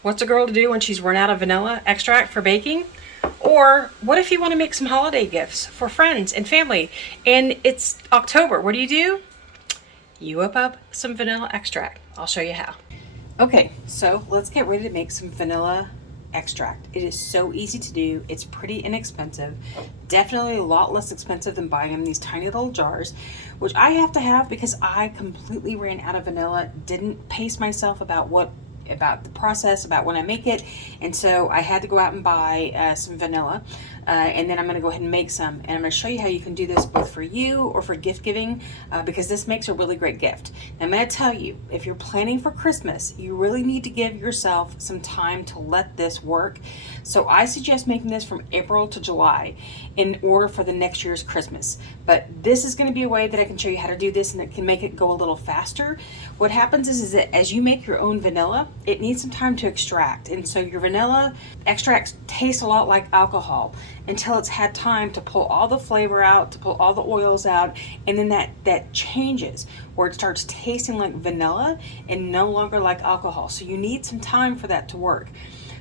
What's a girl to do when she's run out of vanilla extract for baking? Or what if you want to make some holiday gifts for friends and family and it's October? What do? You whip up some vanilla extract. I'll show you how. Okay, so let's get ready to make some vanilla extract. It is so easy to do. It's pretty inexpensive. Definitely a lot less expensive than buying them in these tiny little jars, which I have to have because I completely ran out of vanilla. Didn't pace myself about the process, about when I make it, and so I had to go out and buy some vanilla, and then I'm going to go ahead and make some, and I'm going to show you how you can do this both for you or for gift giving, because this makes a really great gift. And I'm going to tell you, if you're planning for Christmas, you really need to give yourself some time to let this work. So I suggest making this from April to July in order for the next year's Christmas. But this is going to be a way that I can show you how to do this, and it can make it go a little faster. What happens is that as you make your own vanilla, it needs some time to extract. And so your vanilla extracts taste a lot like alcohol until it's had time to pull all the flavor out, to pull all the oils out, and then that changes where it starts tasting like vanilla and no longer like alcohol. So you need some time for that to work.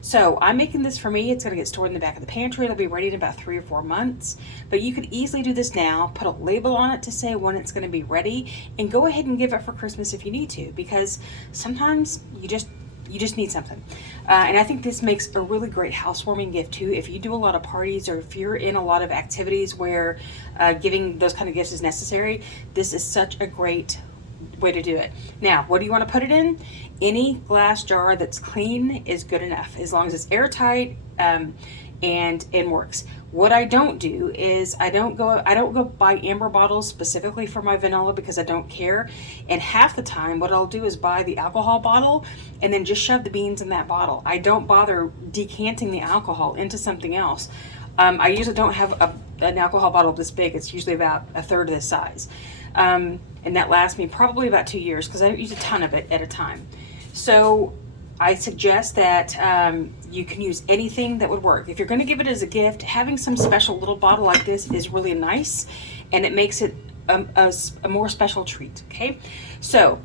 So I'm making this for me. It's going to get stored in the back of the pantry. It'll be ready in about 3 or 4 months. But you could easily do this now, put a label on it to say when it's going to be ready, and go ahead and give it for Christmas if you need to, because sometimes you just need something. And I think this makes a really great housewarming gift too. If you do a lot of parties or if you're in a lot of activities where giving those kind of gifts is necessary, this is such a great way to do it. Now, what do you want to put it in? Any glass jar that's clean is good enough, as long as it's airtight and works. What I don't do is I don't go buy amber bottles specifically for my vanilla because I don't care. And half the time what I'll do is buy the alcohol bottle and then just shove the beans in that bottle. I don't bother decanting the alcohol into something else. I usually don't have an alcohol bottle this big. It's usually about a third of this size. And that lasts me probably about 2 years because I don't use a ton of it at a time. So I suggest that you can use anything that would work. If you're going to give it as a gift, having some special little bottle like this is really nice, and it makes it a more special treat, okay? So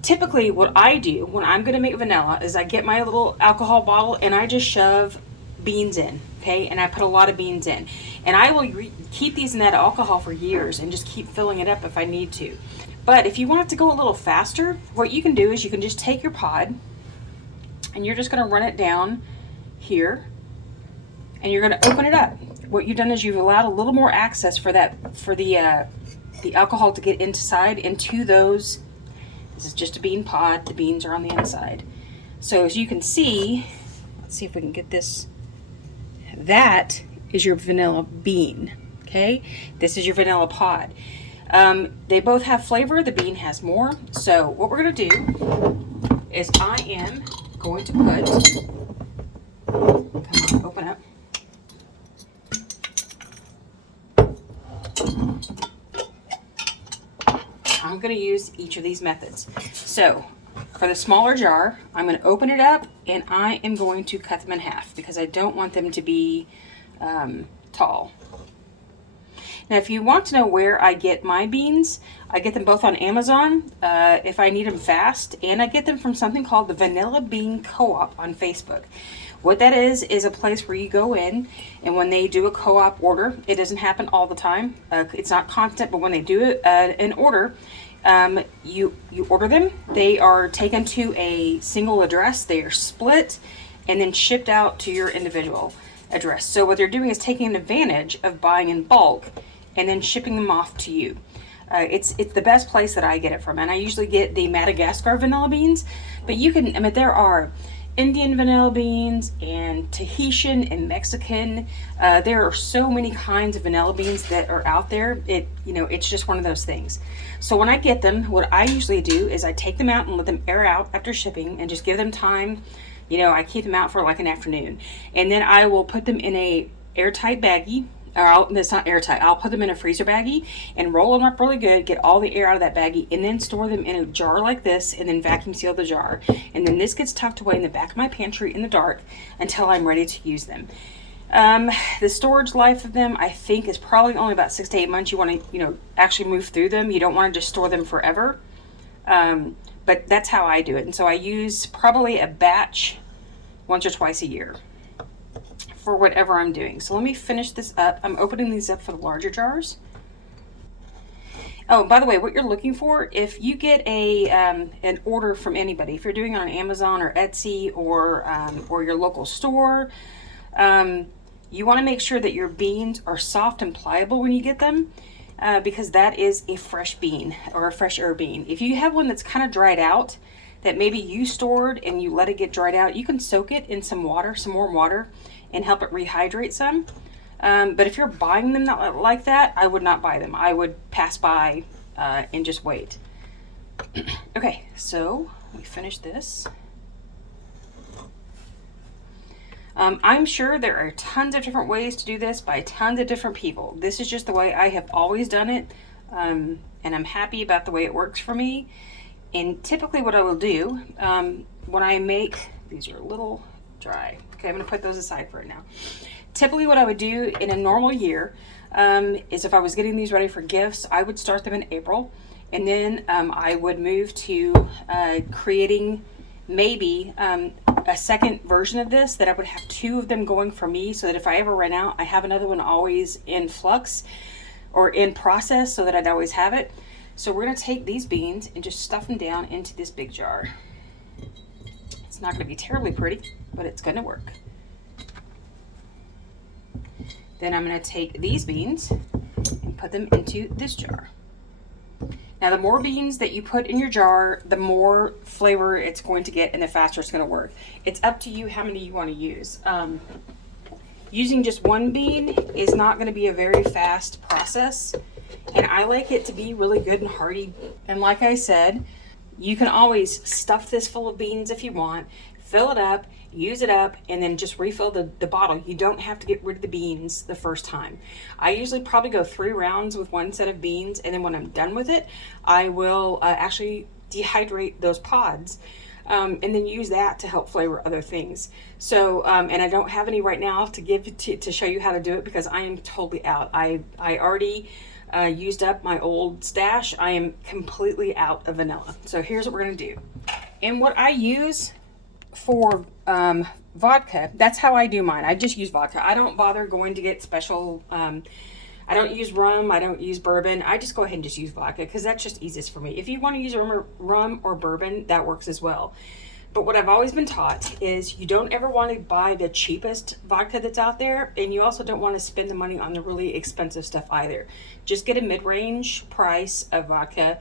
typically what I do when I'm going to make vanilla is I get my little alcohol bottle and I just shove beans in, okay? And I put a lot of beans in. And I will keep these in that alcohol for years and just keep filling it up if I need to. But if you want it to go a little faster, what you can do is you can just take your pod and you're just going to run it down here and you're going to open it up. What you've done is you've allowed a little more access for the alcohol to get inside into those. This is just a bean pod. The beans are on the inside. So as you can see, let's see if we can get this. That is your vanilla bean, okay? This is your vanilla pod. They both have flavor. The bean has more. So what we're going to do is I am going to put, come on, open up. I'm going to use each of these methods. So for the smaller jar, I'm going to open it up and I am going to cut them in half because I don't want them to be tall. Now, if you want to know where I get my beans, I get them both on Amazon if I need them fast, and I get them from something called the Vanilla Bean Co-op on Facebook. What that is a place where you go in, and when they do a co-op order, it doesn't happen all the time. It's not constant, but when they do an order, you order them. They are taken to a single address. They are split and then shipped out to your individual address. So what they're doing is taking advantage of buying in bulk and then shipping them off to you. It's the best place that I get it from, and I usually get the Madagascar vanilla beans, but you can, I mean, there are Indian vanilla beans and Tahitian and Mexican. There are so many kinds of vanilla beans that are out there. It's just one of those things. So when I get them, what I usually do is I take them out and let them air out after shipping and just give them time. I keep them out for like an afternoon, and then I will put them in a airtight baggie. It's not airtight. I'll put them in a freezer baggie and roll them up really good, get all the air out of that baggie, and then store them in a jar like this, and then vacuum seal the jar. And then this gets tucked away in the back of my pantry in the dark until I'm ready to use them. The storage life of them, I think, is probably only about 6 to 8 months. You want to, actually move through them. You don't want to just store them forever. But that's how I do it. And so I use probably a batch once or twice a year for whatever I'm doing. So let me finish this up. I'm opening these up for the larger jars. Oh, by the way, what you're looking for, if you get an order from anybody, if you're doing it on Amazon or Etsy or your local store, you want to make sure that your beans are soft and pliable when you get them, because that is a fresh bean or a fresh herb bean. If you have one that's kind of dried out, that maybe you stored and you let it get dried out, you can soak it in some water, some warm water, and help it rehydrate some. But if you're buying them like that, I would not buy them. I would pass by and just wait. Okay, so we finish this. I'm sure there are tons of different ways to do this by tons of different people. This is just the way I have always done it, and I'm happy about the way it works for me. And typically what I will do, when I make, these are a little dry. Okay, I'm going to put those aside for now. Typically what I would do in a normal year is if I was getting these ready for gifts, I would start them in April. And then I would move to creating maybe a second version of this, that I would have 2 of them going for me, so that if I ever run out, I have another one always in flux or in process, so that I'd always have it. So we're going to take these beans and just stuff them down into this big jar. It's not going to be terribly pretty, but it's going to work. Then I'm going to take these beans and put them into this jar. Now, the more beans that you put in your jar, the more flavor it's going to get and the faster it's going to work. It's up to you how many you want to use. Using just one bean is not going to be a very fast process, and I like it to be really good and hearty. And like I said, you can always stuff this full of beans if you want, fill it up, use it up, and then just refill the bottle. You don't have to get rid of the beans the first time. I usually probably go 3 rounds with one set of beans, and then when I'm done with it, I will actually dehydrate those pods, and then use that to help flavor other things. So, and I don't have any right now to give to show you how to do it, because I am totally out. I already used up my old stash. I am completely out of vanilla. So here's what we're gonna do. And what I use for vodka, that's how I do mine. I just use vodka. I don't bother going to get special, I don't use rum, I don't use bourbon. I just go ahead and just use vodka, because that's just easiest for me. If you want to use rum or bourbon, that works as well. But what I've always been taught is you don't ever want to buy the cheapest vodka that's out there, and you also don't want to spend the money on the really expensive stuff either. Just get a mid-range price of vodka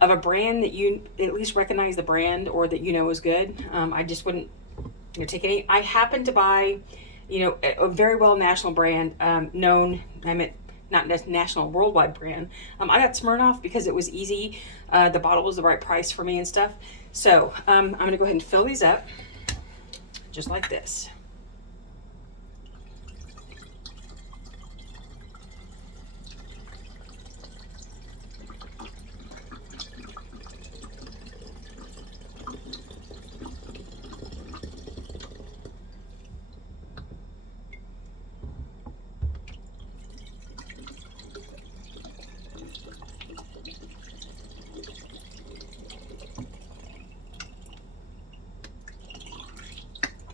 of a brand that you at least recognize the brand, or that you know is good. I just wouldn't take any. I happen to buy, a very well national brand, known, I meant not national, worldwide brand. I got Smirnoff because it was easy. The bottle was the right price for me and stuff. So I'm going to go ahead and fill these up just like this.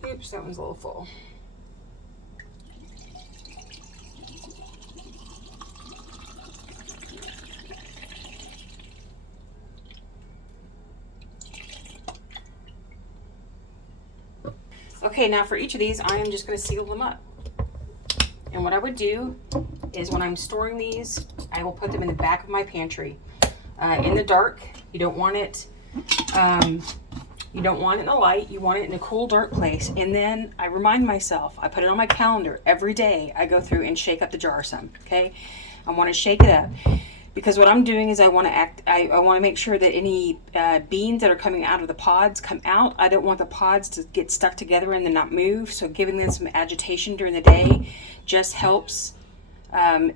Oops, that one's a little full. Okay, now for each of these, I am just going to seal them up. And what I would do is when I'm storing these, I will put them in the back of my pantry. In the dark, you don't want it. You don't want it in the light. You want it in a cool, dark place. And then I remind myself, I put it on my calendar every day. I go through and shake up the jar some, okay? I want to shake it up, because what I'm doing is I want to make sure that any beans that are coming out of the pods come out. I don't want the pods to get stuck together and then not move. So giving them some agitation during the day just helps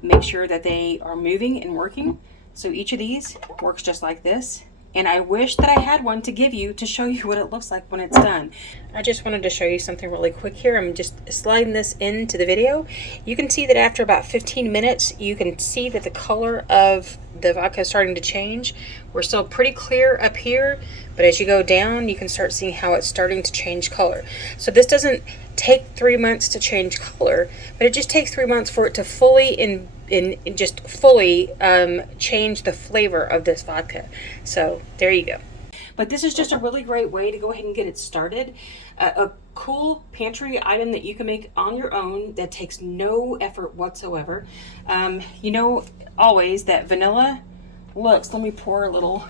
make sure that they are moving and working. So each of these works just like this. and I wish that I had one to give you to show you what it looks like when it's done. I just wanted to show you something really quick here. I'm just sliding this into the video. You can see that after about 15 minutes, you can see that the color of the vodka is starting to change. We're still pretty clear up here, but as you go down, you can start seeing how it's starting to change color. So this doesn't take 3 months to change color, but it just takes 3 months for it to fully change the flavor of this vodka. So there you go. But this is just a really great way to go ahead and get it started. A cool pantry item that you can make on your own that takes no effort whatsoever. You know always that vanilla looks, let me pour a little.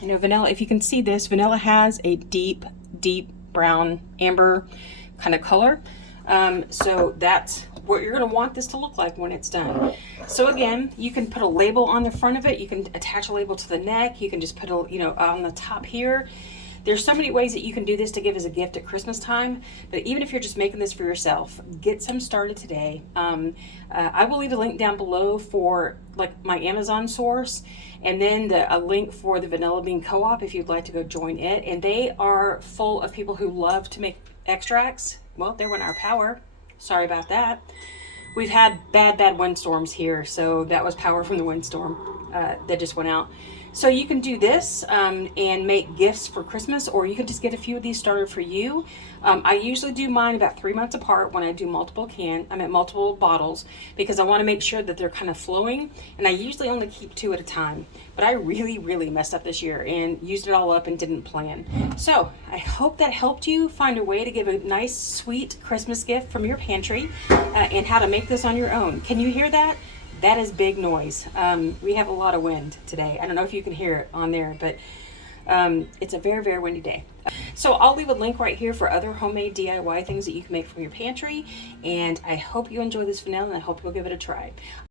You know, vanilla, if you can see this, vanilla has a deep brown amber kind of color. So that's what you're going to want this to look like when it's done. So again, you can put a label on the front of it. You can attach a label to the neck. You can just put a, you know, on the top here. There's so many ways that you can do this to give as a gift at Christmas time. But even if you're just making this for yourself, get some started today. I will leave a link down below for like my Amazon source, and then a link for the Vanilla Bean Co-op if you'd like to go join it. And they are full of people who love to make extracts. Well, there went our power. Sorry about that. We've had bad windstorms here, so that was power from the windstorm that just went out. So you can do this and make gifts for Christmas, or you can just get a few of these started for you. I usually do mine about 3 months apart when I do multiple bottles, because I want to make sure that they're kind of flowing, and I usually only keep 2 at a time. But I really messed up this year and used it all up and didn't plan. So I hope that helped you find a way to give a nice, sweet Christmas gift from your pantry and how to make this on your own. Can you hear that? That is big noise. We have a lot of wind today. I don't know if you can hear it on there, but it's a very windy day. So I'll leave a link right here for other homemade DIY things that you can make from your pantry. And I hope you enjoy this vanilla, and I hope you'll give it a try.